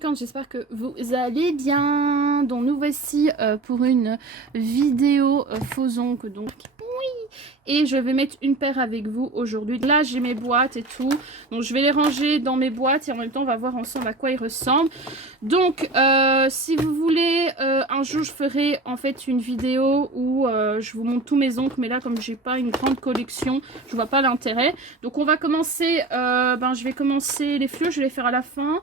licorne, j'espère que vous allez bien. Donc nous voici pour une vidéo faux ongles. Donc oui, et je vais mettre une paire avec vous aujourd'hui. Là j'ai mes boîtes et tout, donc je vais les ranger dans mes boîtes et en même temps on va voir ensemble à quoi ils ressemblent. Donc si vous voulez, un jour je ferai en fait une vidéo où je vous montre tous mes ongles, mais là comme j'ai pas une grande collection, je vois pas l'intérêt. Donc on va commencer, je vais commencer les fluos, je vais les faire à la fin,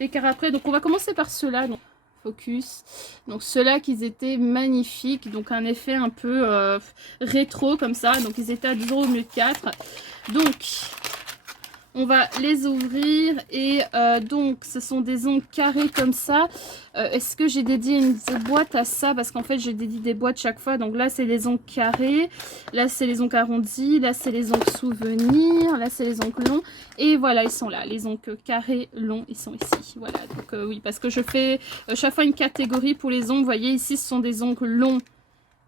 les carrés après. Donc on va commencer par ceux-là. Donc focus, donc ceux-là qu'ils étaient magnifiques, donc un effet un peu rétro comme ça, donc ils étaient à 2 € au lieu de 4. Donc on va les ouvrir et donc ce sont des ongles carrés comme ça. Est-ce que j'ai dédié une boîte à ça? Parce qu'en fait j'ai dédié des boîtes chaque fois. Donc là c'est les ongles carrés, là c'est les ongles arrondis, là c'est les ongles souvenirs, là c'est les ongles longs. Et voilà, ils sont là, les ongles carrés longs, ils sont ici. Voilà, donc oui, parce que je fais chaque fois une catégorie pour les ongles. Vous voyez ici ce sont des ongles longs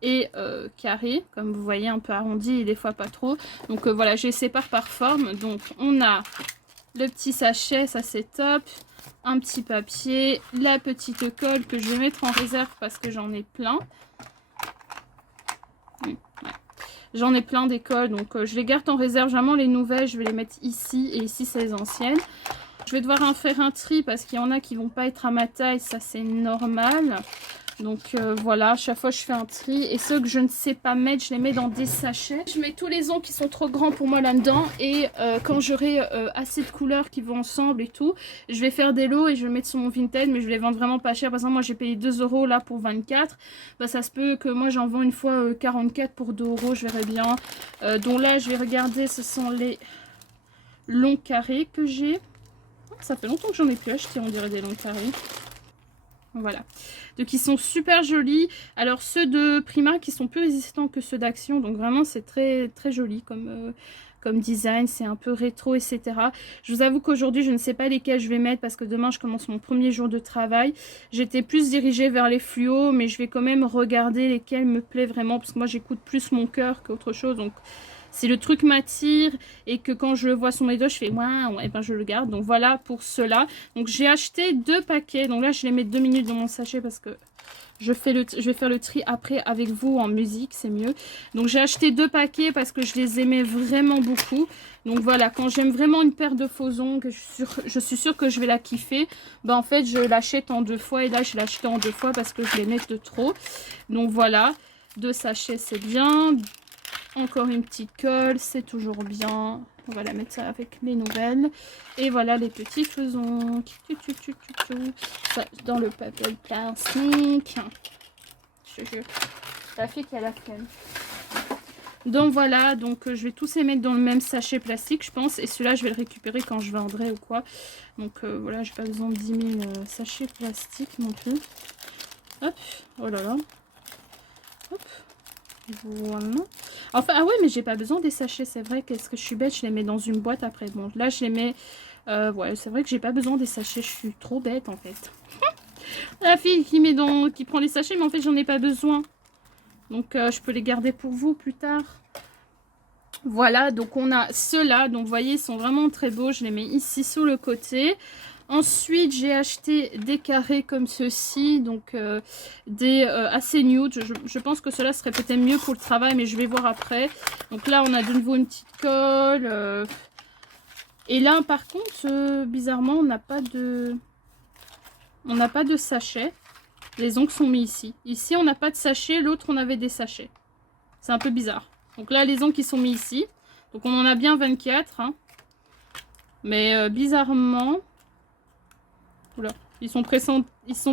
et carré, comme vous voyez, un peu arrondi et des fois pas trop. Donc voilà, je les sépare par forme. Donc on a le petit sachet, ça c'est top, un petit papier, la petite colle que je vais mettre en réserve parce que j'en ai plein. J'en ai plein des colles, donc je les garde en réserve. Généralement les nouvelles je vais les mettre ici et ici c'est les anciennes. Je vais devoir en faire un tri parce qu'il y en a qui vont pas être à ma taille, ça c'est normal. Donc voilà, à chaque fois je fais un tri. Et ceux que je ne sais pas mettre, je les mets dans des sachets. Je mets tous les ongles qui sont trop grands pour moi là-dedans. Et quand j'aurai assez de couleurs qui vont ensemble et tout, je vais faire des lots et je vais mettre sur mon Vinted. Mais je vais les vendre vraiment pas cher. Par exemple, moi j'ai payé 2 € là pour 24. Bah, ça se peut que moi j'en vends une fois 44 pour 2 €, je verrai bien. Donc là je vais regarder, ce sont les longs carrés que j'ai. Ça fait longtemps que j'en ai plus acheté, on dirait des longs carrés. Voilà, donc ils sont super jolis. Alors ceux de Primark qui sont plus résistants que ceux d'Action, donc vraiment c'est très très joli comme design, c'est un peu rétro, etc. Je vous avoue qu'aujourd'hui je ne sais pas lesquels je vais mettre parce que demain je commence mon premier jour de travail. J'étais plus dirigée vers les fluos, mais je vais quand même regarder lesquels me plaît vraiment parce que moi j'écoute plus mon cœur qu'autre chose. Donc si le truc m'attire et que quand je le vois sur mes doigts, je fais waouh, et ben je le garde. Donc voilà pour cela. Donc j'ai acheté 2 paquets. Donc là, je les mets 2 minutes dans mon sachet parce que je vais faire le tri après avec vous en musique, c'est mieux. Donc j'ai acheté 2 paquets parce que je les aimais vraiment beaucoup. Donc voilà, quand j'aime vraiment une paire de faux ongles, je suis sûre que je vais la kiffer. Ben en fait, je l'achète en 2 fois et là, je l'ai acheté en 2 fois parce que je les mets de trop. Donc voilà, 2 sachets, c'est bien. Encore une petite colle, c'est toujours bien. On va la mettre ça avec les nouvelles. Et voilà les petits faisons. Dans le papier plastique. Je te jure. La fille qui a la flemme. Donc voilà, donc je vais tous les mettre dans le même sachet plastique, je pense. Et celui-là, je vais le récupérer quand je vendrai ou quoi. Donc voilà, j'ai pas besoin de 10 000 sachets plastiques non plus. Hop, oh là là. Hop. Voilà. Enfin, ah ouais, mais j'ai pas besoin des sachets, c'est vrai. Qu'est-ce que je suis bête, je les mets dans une boîte après. Bon, là, je les mets... ouais, c'est vrai que j'ai pas besoin des sachets, je suis trop bête, en fait. La fille qui prend les sachets, mais en fait, j'en ai pas besoin. Donc, je peux les garder pour vous plus tard. Voilà, donc on a ceux-là. Donc, vous voyez, ils sont vraiment très beaux. Je les mets ici sur le côté. Ensuite, j'ai acheté des carrés comme ceux-ci, donc des assez nude. Je pense que cela serait peut-être mieux pour le travail, mais je vais voir après. Donc là, on a de nouveau une petite colle. Et là, par contre, bizarrement, on n'a pas de sachet. Les ongles sont mis ici. Ici, on n'a pas de sachet. L'autre, on avait des sachets. C'est un peu bizarre. Donc là, les ongles qui sont mis ici. Donc on en a bien 24. Hein. Mais bizarrement... Oula, ils sont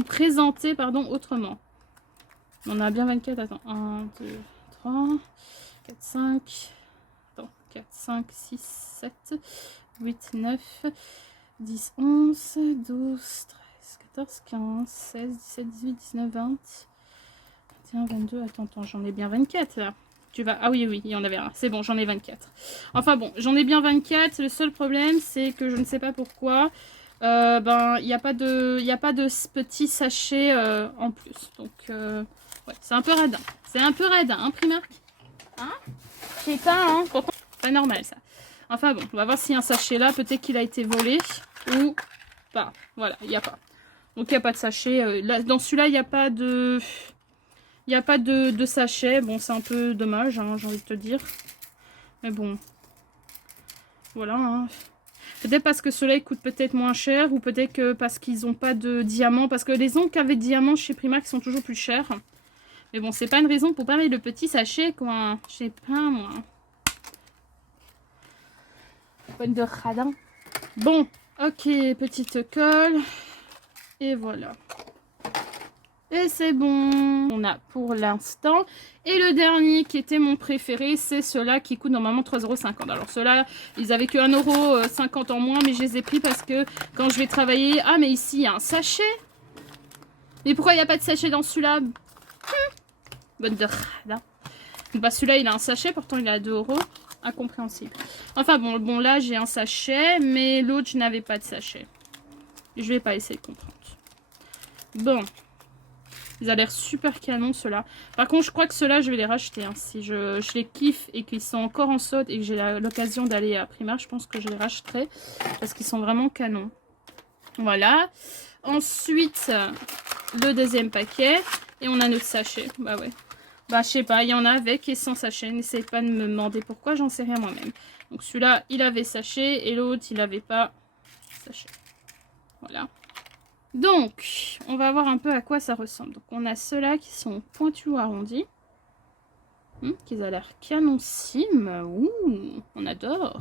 présentés pardon, autrement. On a bien 24, attends. 1, 2, 3, 4, 5. Attends, 4, 5, 6, 7, 8, 9, 10, 11, 12, 13, 14, 15, 16, 17, 18, 19, 20, 21, 22. Attends, j'en ai bien 24 là. Ah oui, il y en avait un. C'est bon, j'en ai 24. Enfin bon, j'en ai bien 24. Le seul problème, c'est que je ne sais pas pourquoi. Il n'y a pas de petit sachet en plus. Donc, ouais, c'est un peu radin. C'est un peu radin, hein, Primark. Hein? Je sais pas, hein. Pourtant, c'est pas normal, ça. Enfin bon, on va voir s'il y a un sachet là. Peut-être qu'il a été volé ou pas. Voilà, il n'y a pas. Donc il n'y a pas de sachet. Là, dans celui-là, il n'y a pas de... Il n'y a pas de sachet. Bon, c'est un peu dommage, hein, j'ai envie de te dire. Mais bon. Voilà. Hein. Peut-être parce que ceux-là, ils coûtent peut-être moins cher. Ou peut-être que parce qu'ils n'ont pas de diamants. Parce que les ongles avec diamants chez Primark sont toujours plus chers. Mais bon, c'est pas une raison pour pas mettre le petit sachet, quoi. Je sais pas, moi. Bonne de radin. Bon, ok, petite colle. Et voilà. Et c'est bon. On a pour l'instant. Et le dernier qui était mon préféré, c'est ceux-là qui coûtent normalement 3,50 €. Alors ceux-là, ils avaient que 1,50 € en moins, mais je les ai pris parce que quand je vais travailler... Ah, mais ici, il y a un sachet. Mais pourquoi il n'y a pas de sachet dans celui-là? Bonne de radin. Bah, celui-là, il a un sachet, pourtant il est à 2 €. Incompréhensible. Enfin bon, là, j'ai un sachet, mais l'autre, je n'avais pas de sachet. Je vais pas essayer de comprendre. Bon. Ils ont l'air super canon, ceux-là. Par contre, je crois que ceux-là, je vais les racheter. Hein. Si je les kiffe et qu'ils sont encore en solde et que j'ai l'occasion d'aller à Primark, je pense que je les racheterai. Parce qu'ils sont vraiment canons. Voilà. Ensuite, le deuxième paquet. Et on a notre sachet. Bah ouais. Bah, je sais pas, il y en a avec et sans sachet. N'essayez pas de me demander pourquoi, j'en sais rien moi-même. Donc, celui-là, il avait sachet et l'autre, il avait pas sachet. Voilà. Donc, on va voir un peu à quoi ça ressemble. Donc, on a ceux-là qui sont pointus ou arrondis. Qui ont l'air canoncimes. Ouh, on adore.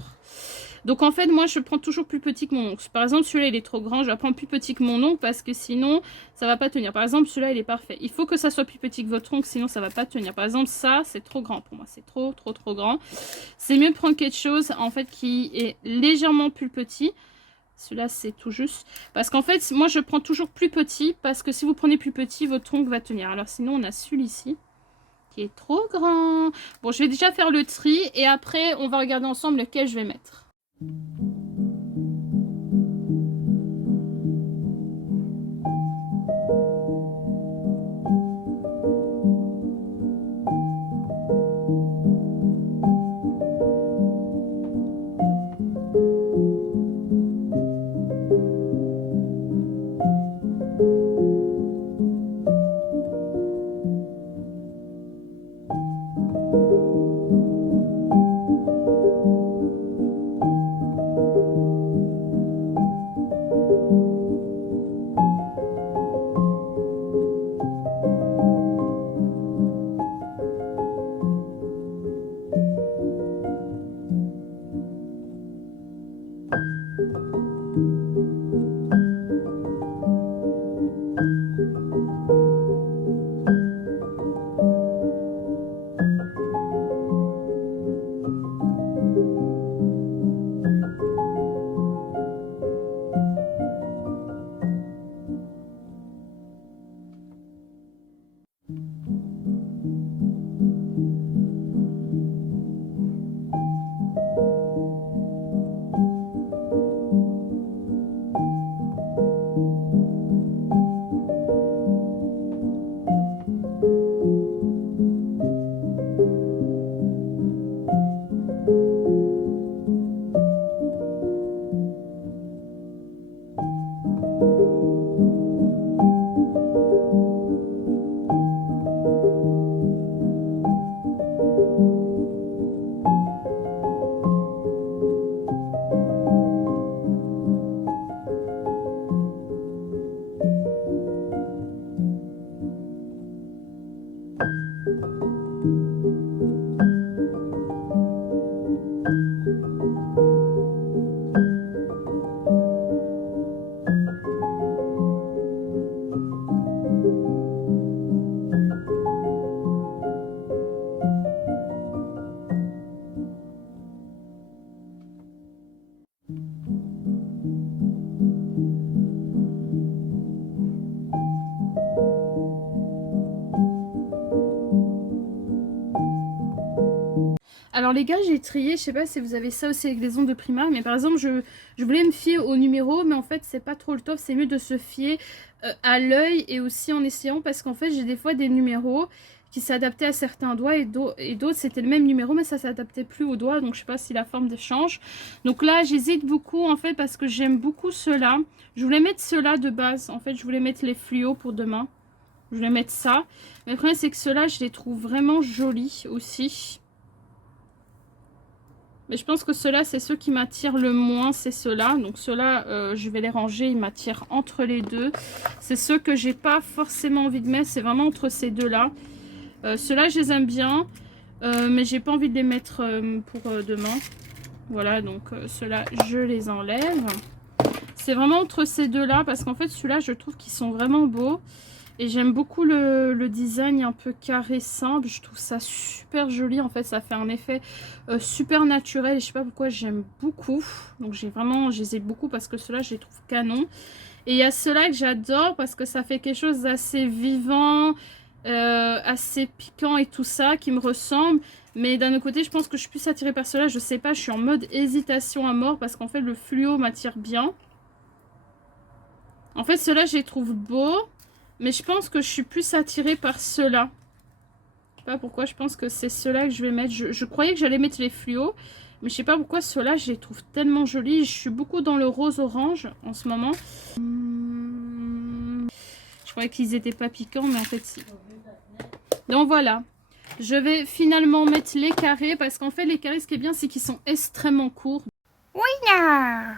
Donc, en fait, moi, je prends toujours plus petit que mon ongle. Par exemple, celui-là, il est trop grand. Je vais prendre plus petit que mon ongle parce que sinon, ça va pas tenir. Par exemple, celui-là, il est parfait. Il faut que ça soit plus petit que votre ongle, sinon, ça va pas tenir. Par exemple, ça, c'est trop grand pour moi. C'est trop grand. C'est mieux de prendre quelque chose, en fait, qui est légèrement plus petit. Celui-là, c'est tout juste. Parce qu'en fait, moi, je prends toujours plus petit. Parce que si vous prenez plus petit, votre ongle va tenir. Alors, sinon, on a celui-ci qui est trop grand. Bon, je vais déjà faire le tri. Et après, on va regarder ensemble lequel je vais mettre. Alors les gars, j'ai trié, je sais pas si vous avez ça aussi avec les ongles de Primark, mais par exemple, je voulais me fier au numéro, mais en fait, c'est pas trop le top, c'est mieux de se fier à l'œil et aussi en essayant, parce qu'en fait, j'ai des fois des numéros qui s'adaptait à certains doigts et d'autres c'était le même numéro mais ça s'adaptait plus aux doigts, donc je sais pas si la forme change. Donc là j'hésite beaucoup en fait parce que j'aime beaucoup ceux-là. Je voulais mettre ceux-là de base, en fait je voulais mettre les fluos pour demain. Je voulais mettre ça. Mais le problème c'est que ceux-là je les trouve vraiment jolis aussi. Mais je pense que ceux-là, c'est ceux qui m'attirent le moins, c'est ceux-là. Donc ceux-là, je vais les ranger, ils m'attirent entre les deux. C'est ceux que j'ai pas forcément envie de mettre, c'est vraiment entre ces deux-là. Ceux-là, je les aime bien, mais j'ai pas envie de les mettre pour demain. Voilà, donc ceux-là, je les enlève. C'est vraiment entre ces deux-là, parce qu'en fait, celui-là, je trouve qu'ils sont vraiment beaux. Et j'aime beaucoup le design un peu carré simple, je trouve ça super joli, en fait ça fait un effet super naturel, et je sais pas pourquoi j'aime beaucoup. Donc je les ai beaucoup parce que ceux-là je les trouve canon. Et il y a ceux-là que j'adore parce que ça fait quelque chose d'assez vivant, assez piquant et tout ça, qui me ressemble. Mais d'un autre côté je pense que je suis plus attirée par ceux-là, je sais pas, je suis en mode hésitation à mort parce qu'en fait le fluo m'attire bien. En fait ceux-là je les trouve beaux. Mais je pense que je suis plus attirée par ceux-là. Je sais pas pourquoi, je pense que c'est ceux-là que je vais mettre. Je croyais que j'allais mettre les fluos. Mais je sais pas pourquoi ceux-là, je les trouve tellement jolis. Je suis beaucoup dans le rose-orange en ce moment. Je croyais qu'ils étaient pas piquants, mais en fait si. Donc voilà. Je vais finalement mettre les carrés. Parce qu'en fait, les carrés, ce qui est bien, c'est qu'ils sont extrêmement courts. Oui, là.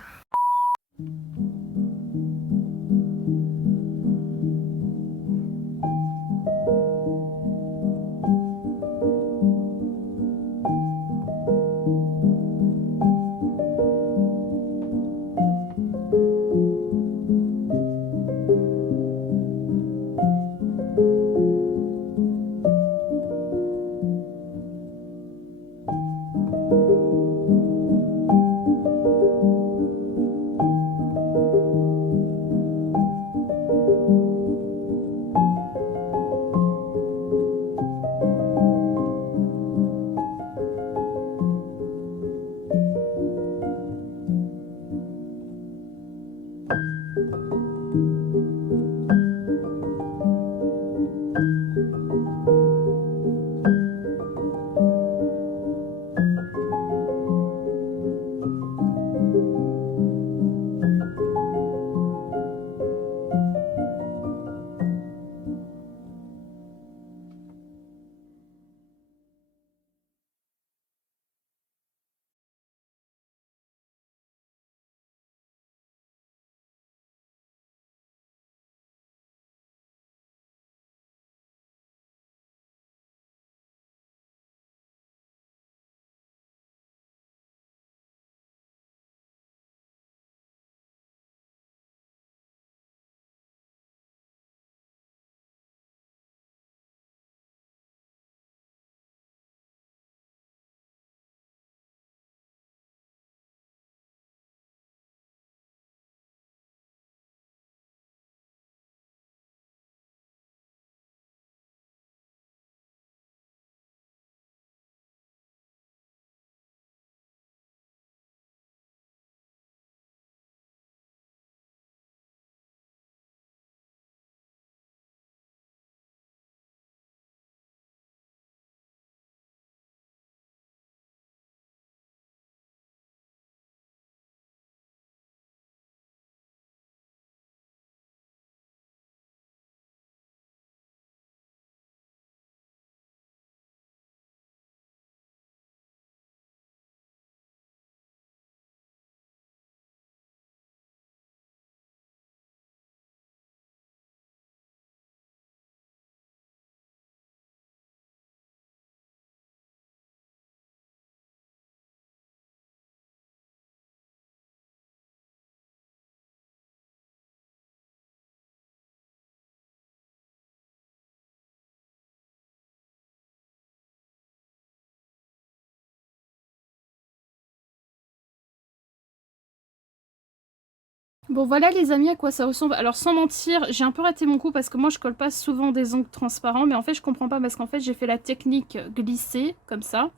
Bon voilà les amis à quoi ça ressemble. Alors sans mentir, j'ai un peu raté mon coup parce que moi je colle pas souvent des ongles transparents. Mais en fait je comprends pas parce qu'en fait j'ai fait la technique glisser comme ça.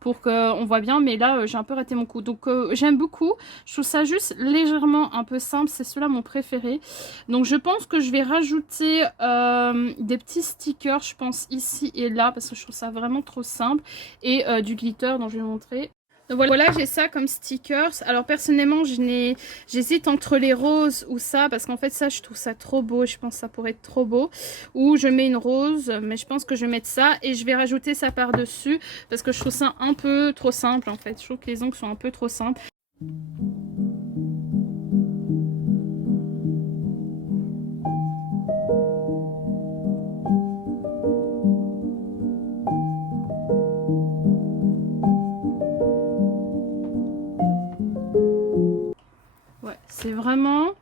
pour qu'on voit bien, mais là j'ai un peu raté mon coup. Donc j'aime beaucoup, je trouve ça juste légèrement un peu simple, c'est celui-là mon préféré. Donc je pense que je vais rajouter des petits stickers, je pense ici et là, parce que je trouve ça vraiment trop simple, et du glitter dont je vais montrer. Donc voilà, j'ai ça comme stickers. Alors personnellement, j'hésite entre les roses ou ça, parce qu'en fait ça, je trouve ça trop beau. Je pense que ça pourrait être trop beau. Ou je mets une rose, mais je pense que je vais mettre ça. Et je vais rajouter ça par-dessus, parce que je trouve ça un peu trop simple en fait. Je trouve que les ongles sont un peu trop simples. Ouais, c'est vraiment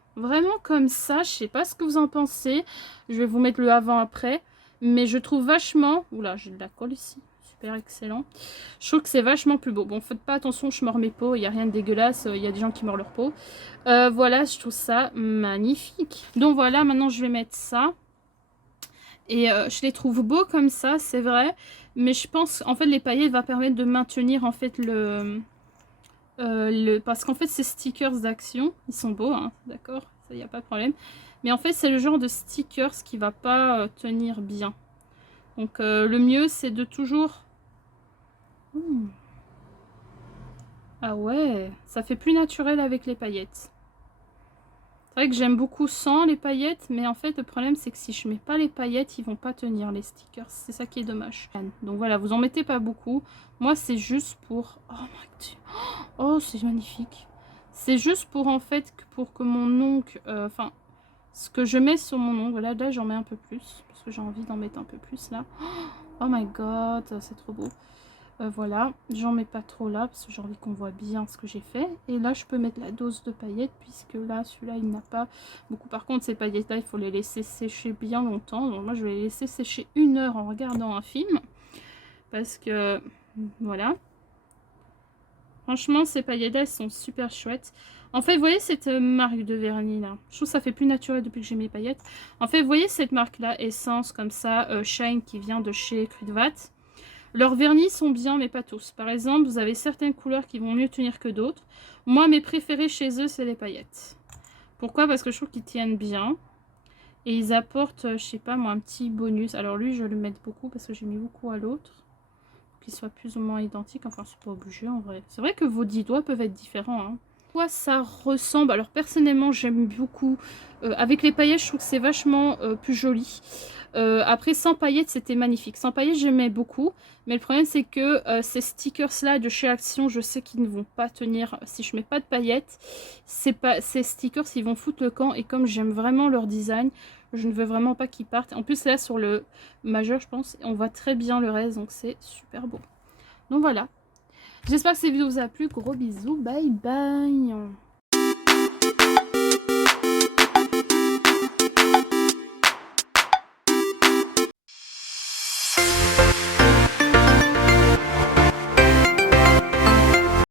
comme ça. Je sais pas ce que vous en pensez. Je vais vous mettre le avant-après. Mais je trouve vachement... Oula, j'ai de la colle ici. Super excellent. Je trouve que c'est vachement plus beau. Bon, faites pas attention, je mords mes peaux. Il n'y a rien de dégueulasse. Il y a des gens qui mordent leur peau. Voilà, je trouve ça magnifique. Donc voilà, maintenant je vais mettre ça. Et je les trouve beaux comme ça, c'est vrai. Mais je pense, en fait, les paillettes vont permettre de maintenir, en fait, parce qu'en fait ces stickers d'action ils sont beaux hein, d'accord, ça y a pas de problème, mais en fait c'est le genre de stickers qui va pas tenir bien. Donc le mieux c'est de toujours ah ouais, ça fait plus naturel avec les paillettes. C'est vrai que j'aime beaucoup sans les paillettes, mais en fait le problème c'est que si je mets pas les paillettes ils vont pas tenir les stickers, c'est ça qui est dommage. Donc voilà, vous en mettez pas beaucoup, moi c'est juste pour oh my dieu, oh c'est magnifique, c'est juste pour en fait pour que mon ongle enfin ce que je mets sur mon ongle, là j'en mets un peu plus parce que j'ai envie d'en mettre un peu plus là. Oh my god, c'est trop beau. Voilà, j'en mets pas trop là parce que j'ai envie qu'on voit bien ce que j'ai fait. Et là, je peux mettre la dose de paillettes puisque là, celui-là, il n'a pas beaucoup. Par contre, ces paillettes-là, il faut les laisser sécher bien longtemps. Donc moi, je vais les laisser sécher 1 heure en regardant un film. Parce que, voilà. Franchement, ces paillettes-là, elles sont super chouettes. En fait, vous voyez cette marque de vernis là? Je trouve que ça fait plus naturel depuis que j'ai mes paillettes. En fait, vous voyez cette marque-là, Essence, comme ça, Shine, qui vient de chez Crudvat. Leurs vernis sont bien, mais pas tous. Par exemple, vous avez certaines couleurs qui vont mieux tenir que d'autres. Moi, mes préférés chez eux, c'est les paillettes. Pourquoi? Parce que je trouve qu'ils tiennent bien. Et ils apportent, je sais pas moi, un petit bonus. Alors lui, je vais le mettre beaucoup parce que j'ai mis beaucoup à l'autre. Qu'ils soient plus ou moins identiques. Enfin, c'est pas obligé en vrai. C'est vrai que vos 10 doigts peuvent être différents. Hein. Quoi ça ressemble? Alors personnellement, j'aime beaucoup. Avec les paillettes, je trouve que c'est vachement plus joli. Après, sans paillettes, c'était magnifique. Sans paillettes, j'aimais beaucoup. Mais le problème, c'est que ces stickers-là de chez Action, je sais qu'ils ne vont pas tenir si je mets pas de paillettes. Ces stickers, ils vont foutre le camp. Et comme j'aime vraiment leur design, je ne veux vraiment pas qu'ils partent. En plus, là, sur le majeur, je pense, on voit très bien le reste. Donc, c'est super beau. Donc, voilà. J'espère que cette vidéo vous a plu. Gros bisous. Bye bye.